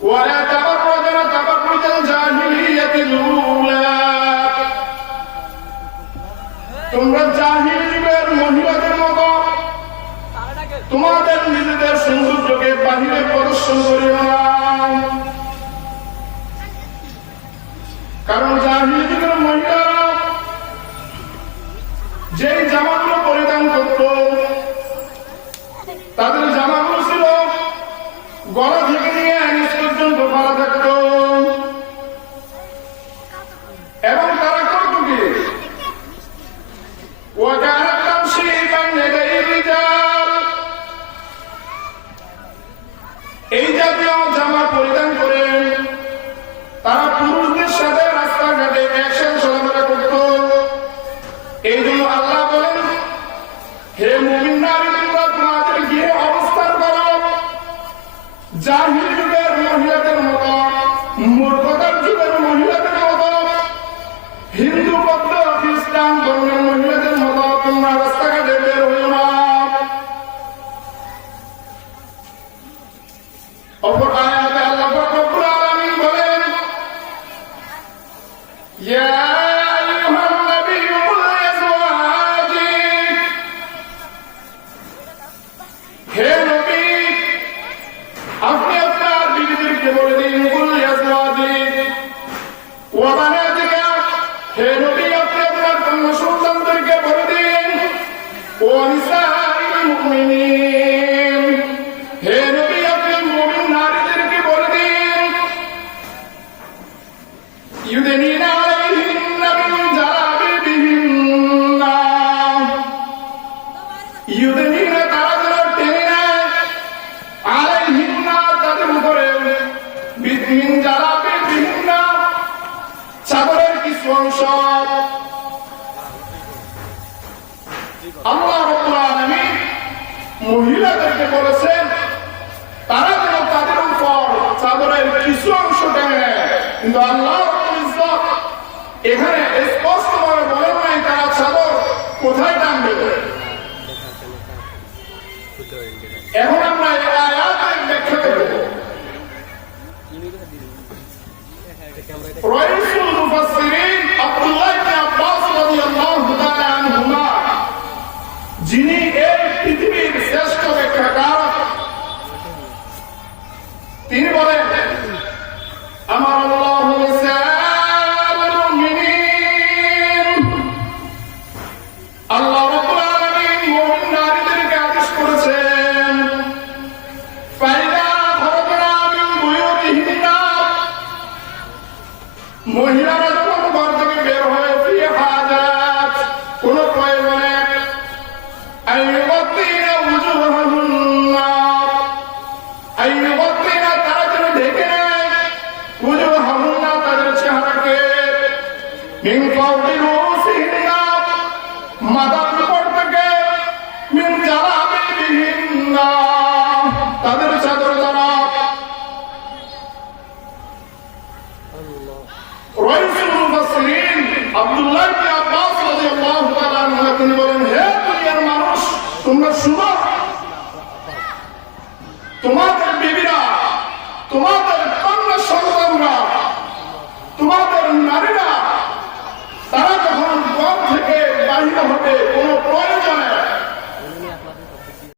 ولا تبرجن تبرج الجاهلية الأولى তোমরা জাহিলি যুগের মহিলাদের মতো তোমাদের নিজেদের সৌন্দর্যকে বাহিরে প্রদর্শন করিও না, কারণ জাহিলি যুগের মহিলারা যেই জামাগুলো পরিধান করত তাদের জামাগুলো ছিল গলা থেকে নিয়ে নিচ পর্যন্ত খোলা থাকত এবং তারা করত কি এই জাতীয় জামা পরিধান করে তারা পুরুষদের সাথে রাস্তাঘাটে একসাথে চলাফেরা করত। এই জন্য আল্লাহ বলেন, হে মুমিন নারী, তোমরা তোমাদের গৃহে অবস্থান করো জাহিলি যুগের মহিলাদের মতো, মূর্খতার যুগের মহিলাদের মতো, হিন্দু বৌদ্ধ খ্রিস্টান ধর্মের মহিলাদের মতো তোমরা রাস্তাঘাটে বের হইও না। অপর আয়াতে আল্লাহ রব্বুল আলামিন বলেন, ইয়া আইয়ুহান নাবিয়্যু কুল লিআজওয়াজিক, হে নবী আপনি আপনার বিবিদেরকে বলে দিন, কুল লিআজওয়াজিক ওয়া বানাতিকা, হে নবী আপনি আপনার কন্যা সন্তানদেরকে বলে দিন, ওয়া নিসাইল মুমিনিন, হে নবী আপনি মুমিন নারীদেরকে বলে দিন, ইউদিনিনা আলাইহিন্না মিন জালাবিবিহিন্না, ইউদিনিনা তারা যেন টেনে নেয়, আলাইহিন্না তাদের উপরে, মিন জালাবিবিহিন্না চাদরের কিছু অংশ। আল্লাহ রাব্বুল আলামিন মহিলাদেরকে বলেছেন তারা যেন তাদের উপর চাদরের কিছু অংশ টেনে নেয়, কিন্তু আল্লাহ রাব্বুল ইজ্জত এখানে স্পষ্টভাবে বলেন নাই তারা চাদর কোথায় টানবে। এখন আমরা এই আয়াতের ব্যাখ্যা করব। রাইসুল মুফাসসিরিন আব্দুল্লাহ ইবনে আব্বাস রাদিয়াল্লাহু তাআলা আনহুমা, যিনি এই পৃথিবীর শ্রেষ্ঠ ব্যাখ্যাকার, তিনি বলেন, আমার আল্লাহু নিসাউল মুমিনিন, আল্লাহ রাব্বুল আলামিন মুমিন নারীদেরকে আদেশ করেছেন, ফাইদা খরজনা মিন বুয়ুতিহিন্না, মহিলারা যখন ঘর থেকে বের হয়ে ফি হাজাত কোন প্রয়োজনে, আইয়ুগতিনা উজুহাহুন্না, আইয়ুগতিনা তারা যেন ঢেকে নেয়, উজুহাহুন্না তাদের চেহারাকে, মিন ফাওকি রুসিহিন্না মাথার উপর থেকে, মিন জালাবিবিহিন্না তাদের চাদর দ্বারা। রাইসুল মুফাসসিরিন আব্দুল্লাহ ইবনে আব্বাস রাদিয়াল্লাহু তাআলা আনহু তিনি বলেন, হে দুনিয়ার মানুষ, তোমরা শুনো, তোমাদের বিবিরা, তোমাদের কন্যা সন্তানরা, তোমাদের নারীরা